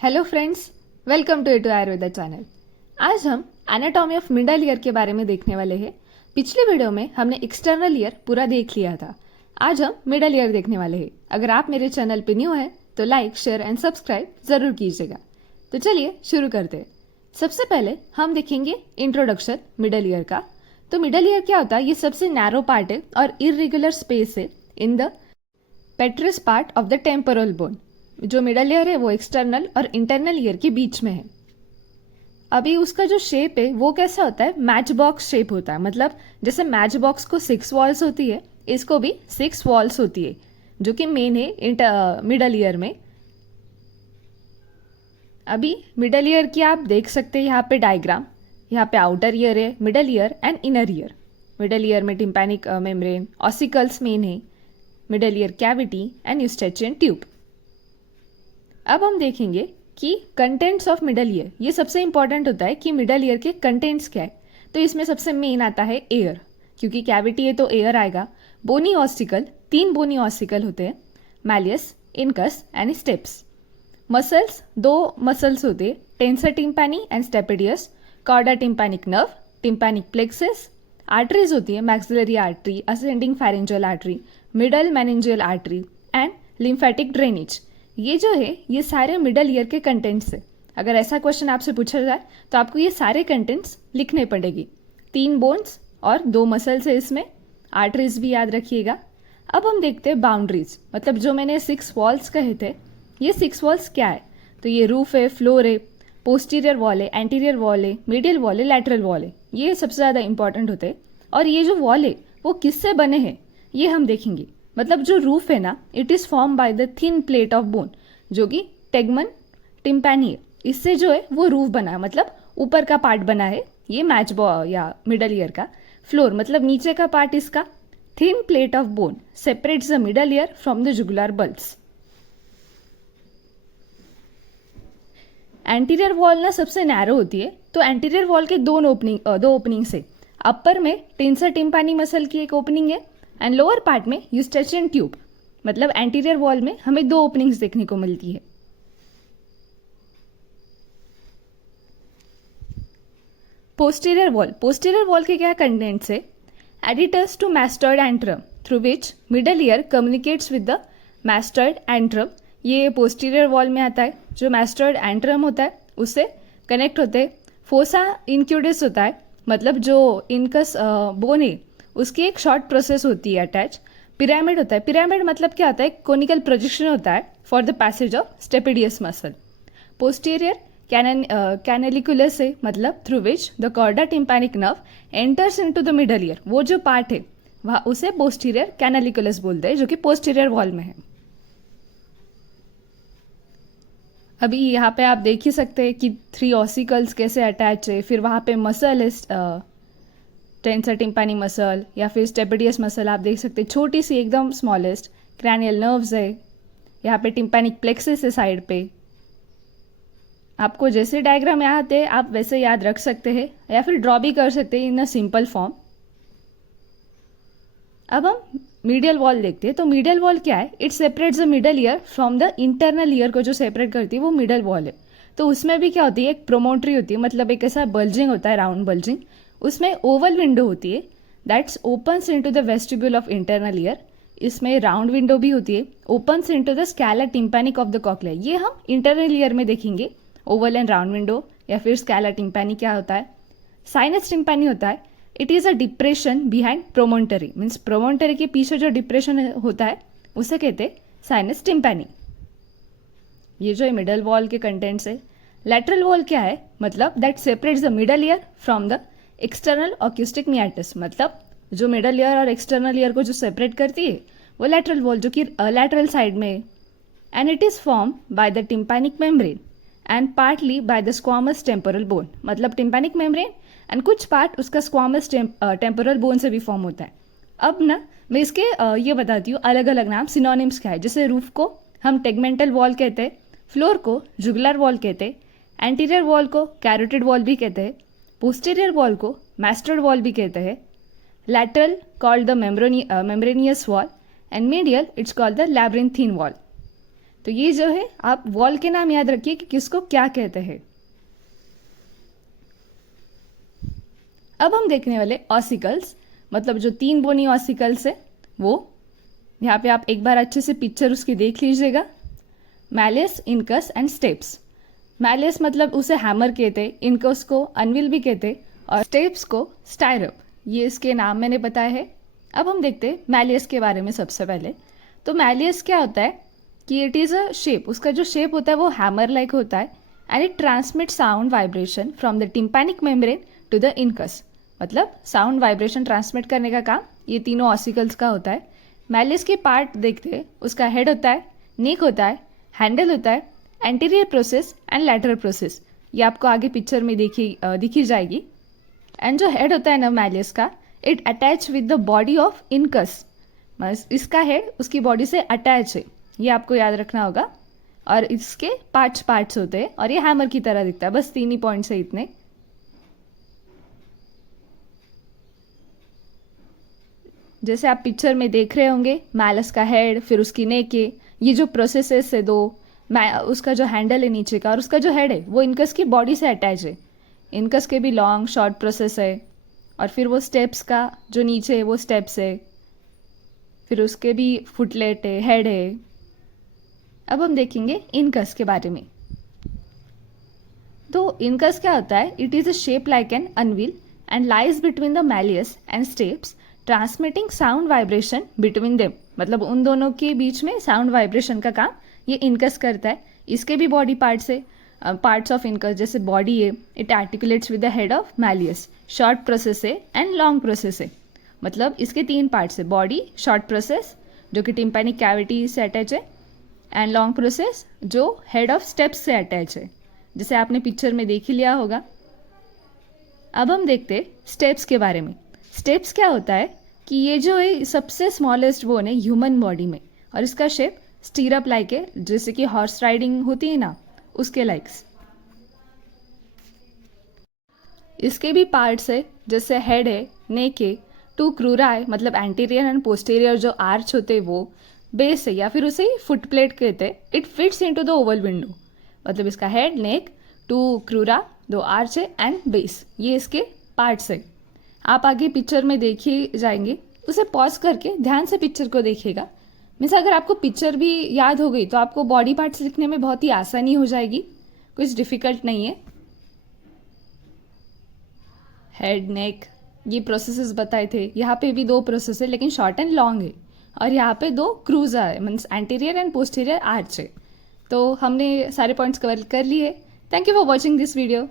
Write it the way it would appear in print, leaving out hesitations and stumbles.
Hello friends, welcome to Ayurveda channel. आज हम anatomy of middle ear के बारे में देखने वाले हैं। पिछले वीडियो में हमने एक्सटर्नल ईयर पूरा देख लिया था। आज हम मिडल ईयर देखने वाले हैं। अगर आप मेरे चैनल पे न्यू हैं तो लाइक, शेयर एंड सब्सक्राइब ज़रूर कीजिएगा। तो चलिए शुरू करते हैं। सबसे पहले हम देखेंगे इंट्रोडक्शन मिडल ईयर का। तो मिडल ईयर क्या होता है? ये सबसे नैरो पार्ट है और इरेगुलर स्पेस है in the पेट्रस part of the temporal bone. जो मिडल ईयर है वो एक्सटर्नल और इंटरनल ईयर के बीच में है। अभी उसका जो शेप है वो कैसा होता है? मैच बॉक्स शेप होता है। मतलब जैसे मैच बॉक्स को 6 वॉल्स होती है, इसको भी 6 वॉल्स होती है, जो कि मेन है मिडल ईयर में। अभी मिडल ईयर की आप देख सकते हैं यहाँ पे डायग्राम। यहाँ पे आउटर ईयर है, middle ear and inner ear. Middle ear में टिम्पैनिक मेम्ब्रेन, ऑसिकल्स मेन है, middle ear cavity and eustachian tube. अब हम देखेंगे कि कंटेंट्स ऑफ मिडल ईयर। ये सबसे इंपॉर्टेंट होता है कि मिडल ईयर के कंटेंट्स क्या है। तो इसमें सबसे मेन आता है एयर, क्योंकि कैविटी है तो एयर आएगा। बोनी ऑस्टिकल, 3 बोनी ऑस्टिकल होते हैं, malleus, incus and stapes. Muscles, 2 muscles होते हैं, tensor tympani and stapedius, chorda tympanic nerve, tympanic plexus. Arteries होती है, maxillary artery, ascending pharyngeal artery, middle meningeal artery and lymphatic drainage. ये जो है ये सारे मिडल ईयर के कंटेंट्स है। अगर ऐसा क्वेश्चन आपसे पूछा जाए तो आपको ये सारे कंटेंट्स लिखने पड़ेगी। 3 बोन्स और 2 मसल्स है इसमें, आर्टरीज भी याद रखिएगा। अब हम देखते हैं बाउंड्रीज, मतलब जो मैंने 6 वॉल्स कहे थे, ये 6 वॉल्स क्या है? तो ये रूफ है, फ्लोर है, पोस्टीरियर वॉल है, एंटीरियर वॉल है, मीडियल वॉल है, लैटरल वॉल है। ये सबसे ज़्यादा इंपॉर्टेंट होते हैं। और ये जो वॉल है वो किससे बने हैं ये हम देखेंगे। मतलब जो रूफ है ना, it is form by the thin plate of bone, जो कि टेगमन टिम्पैनी है। इससे जो है वो रूफ बना है, मतलब ऊपर का पार्ट बना है। ये मैच या मिडल ईयर का फ्लोर, मतलब नीचे का पार्ट इसका thin plate of bone separates the middle ear from the jugular bulbs. Anterior wall ना सबसे नैरो होती है, तो एंटीरियर वॉल के दो ओपनिंग्स है। अपर में टेंसर टिम्पैनी मसल की एक ओपनिंग है एंड लोअर पार्ट में यूस्टेचियन ट्यूब। मतलब एंटीरियर वॉल में हमें 2 ओपनिंग्स देखने को मिलती है। पोस्टीरियर वॉल के क्या कंटेंट्स है? Aditus to mastoid antrum through which middle ear communicates with the mastoid antrum. ये पोस्टीरियर वॉल में आता है। जो मास्टर्ड एंट्रम होता है उससे कनेक्ट होते हैं। फोसा इनक्यूडिस होता है, मतलब जो इनकस बोन है उसकी एक शॉर्ट प्रोसेस होती है अटैच। पिरामिड होता है। पिरामिड मतलब क्या होता है? कोनिकल प्रोजेक्शन होता है for the passage of stapedius muscle. Posterior canaliculus है, मतलब through which the chorda tympanic nerve enters into the middle ear. वो जो पार्ट है वह उसे पोस्टीरियर कैनेलिकुलस बोलते हैं, जो कि पोस्टीरियर वॉल में है। अभी यहाँ पे आप देख ही सकते हैं कि 3 ऑसिकल्स कैसे अटैच है। फिर वहाँ पे मसल है, टेंसर टिम्पैनी मसल या फिर स्टेपेडियस मसल आप देख सकते हैं, छोटी सी एकदम स्मॉलेस्ट। क्रैनियल नर्व्स है, यहाँ पे टिम्पैनिक प्लेक्सस है साइड पे। आपको जैसे डायग्राम याद है आप वैसे याद रख सकते हैं या फिर ड्रॉ भी कर सकते हैं इन अ सिंपल फॉर्म। अब हम मीडियल वॉल देखते हैं। तो मीडियल वॉल क्या है? It separates the middle ear from the internal ear को जो सेपरेट करती है वो मिडल वॉल है। तो उसमें भी क्या होती है? एक प्रोमोटरी होती है, मतलब एक ऐसा बल्जिंग होता है, राउंड बल्जिंग। उसमें ओवल विंडो होती है that's opens into the vestibule of internal ear. इसमें राउंड विंडो भी होती है, opens into the Scala tympanic of the cochlea. ये हम इंटरनल ईयर में देखेंगे, ओवल एंड राउंड विंडो या फिर स्कैला टिम्पैनी क्या होता है। साइनस टिम्पैनी होता है, it is a depression behind promontory, means promontory के पीछे जो डिप्रेशन होता है उसे कहते हैं साइनस टिम्पैनी। ये जो मिडल वॉल के कंटेंट्स है। लैटरल वॉल क्या है? मतलब that separates the middle ear from the external acoustic meatus. मतलब जो मिडल ईयर और एक्सटर्नल ईयर को जो सेपरेट करती है वो लैटरल वॉल, जो कि लैटरल साइड में है। And it is form by the tympanic membrane and partly by the squamous temporal bone. मतलब टिम्पैनिक मेम्ब्रेन एंड कुछ पार्ट उसका स्क्वामस टेम्पोरल बोन से भी फॉर्म होता है। अब ना मैं इसके ये बताती हूँ अलग अलग नाम, सिनोनिम्स क्या है। जैसे रूफ को हम टेगमेंटल वॉल कहते हैं, फ्लोर को जुगुलर वॉल कहते हैं, एंटीरियर वॉल को कैरोटिड वॉल भी कहते हैं, पोस्टीरियर वॉल को मास्टर्ड वॉल भी कहते हैं, lateral called the membranous wall and medial it's called the labyrinthine wall. तो ये जो है आप वॉल के नाम याद रखिए कि किसको क्या कहते हैं। अब हम देखने वाले ऑसिकल्स, मतलब जो 3 बोनी ऑसिकल्स है वो। यहाँ पे आप एक बार अच्छे से पिक्चर उसकी देख लीजिएगा। Malleus, incus and steps. Malleus मतलब उसे हैमर कहते, इनकस को अनविल भी कहते और स्टेप्स को स्टायरप। ये इसके नाम मैंने बताया है। अब हम देखते हैं मैलियस के बारे में। सबसे पहले तो मैलियस क्या होता है कि इट इज़ अ शेप, उसका जो शेप होता है वो हैमर लाइक होता है and it transmit sound vibration from the tympanic membrane to the incus. मतलब साउंड वाइब्रेशन ट्रांसमिट करने का काम ये तीनों ऑसिकल्स का होता है। मैलियस के पार्ट देखते हैं, उसका हेड होता है, नेक होता है, हैंडल होता है, anterior process and lateral process. ये आपको आगे पिक्चर में दिखी जाएगी। एंड जो हेड होता है ना मैलियस का, it attach with the body of incus. बस इसका हेड उसकी बॉडी से अटैच है, ये आपको याद रखना होगा। और इसके पार्ट्स होते हैं और ये हैमर की तरह दिखता है। बस 3 ही पॉइंट्स है इतने। जैसे आप पिक्चर में देख रहे होंगे, मैलियस का हेड, फिर उसकी नेक है, ये जो प्रोसेसेस है दो, उसका जो हैंडल है नीचे का और उसका जो हेड है वो इनकस की बॉडी से अटैच है। इनकस के भी लॉन्ग शॉर्ट प्रोसेस है। और फिर वो स्टेप्स का जो नीचे है वो स्टेप्स है, फिर उसके भी फुटलेट है, हेड है। अब हम देखेंगे इनकस के बारे में। तो इनकस क्या होता है, it is a shape like an unveil and lies between the malleus and steps transmitting sound vibration between them. मतलब उन दोनों के बीच में साउंड वाइब्रेशन का काम ये इनकस करता है। इसके भी बॉडी पार्ट्स है, पार्ट्स ऑफ इनकस। जैसे बॉडी है, it articulates with the head of malleus. Short process है एंड लॉन्ग प्रोसेस है। मतलब इसके 3 पार्ट्स है, बॉडी, शॉर्ट प्रोसेस जो कि टिम्पैनिक कैविटी से अटैच है, एंड लॉन्ग प्रोसेस जो हेड ऑफ स्टेप्स से अटैच है, जैसे आपने पिक्चर में देख ही लिया होगा। अब हम देखते स्टेप्स के बारे में। स्टेप्स क्या होता है कि ये जो है सबसे स्मॉलेस्ट बोन है ह्यूमन बॉडी में और इसका शेप स्टीरअप लाइक है, जैसे कि हॉर्स राइडिंग होती है ना, उसके लाइक्स। इसके भी पार्ट्स है, जैसे हेड है, नेक है, 2 क्रूरा है, मतलब एंटीरियर एंड पोस्टीरियर जो आर्च होते हैं वो, बेस है या फिर उसे फुट प्लेट कहते हैं। It fits into the Oval window. मतलब इसका हेड, नेक, 2 क्रूरा, 2 आर्च है एंड बेस, ये इसके पार्ट्स है। आप आगे पिक्चर में देखिए जाएंगे, उसे पॉज करके ध्यान से पिक्चर को देखिएगा। मीन्स अगर आपको पिक्चर भी याद हो गई तो आपको बॉडी पार्ट्स लिखने में बहुत ही आसानी हो जाएगी, कुछ डिफिकल्ट नहीं है। हेड, नेक, ये प्रोसेसेस बताए थे। यहाँ पे भी 2 प्रोसेस है लेकिन शॉर्ट एंड लॉन्ग है। और यहाँ पे 2 क्रूजा है, means anterior and posterior arch है। तो हमने सारे पॉइंट्स कवर कर लिए। Thank you for watching this video.